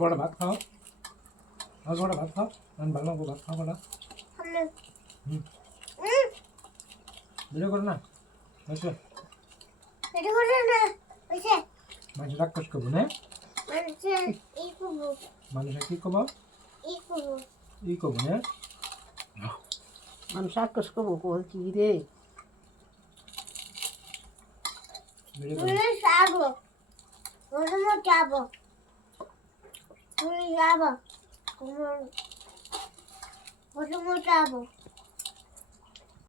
বড় ভাত খাও বড় ভাত খাও আমি ভালো ভাত খাও বড় ভিডিও করো না বসে ভিডিও করো না বসে মানুষ রাক্ষস করবো না মানুষের কি করবো ই করবো না মানুষ রাক্ষস করবো বলছি রে ভিডিও করো যাবো যাবো যাবো যাবো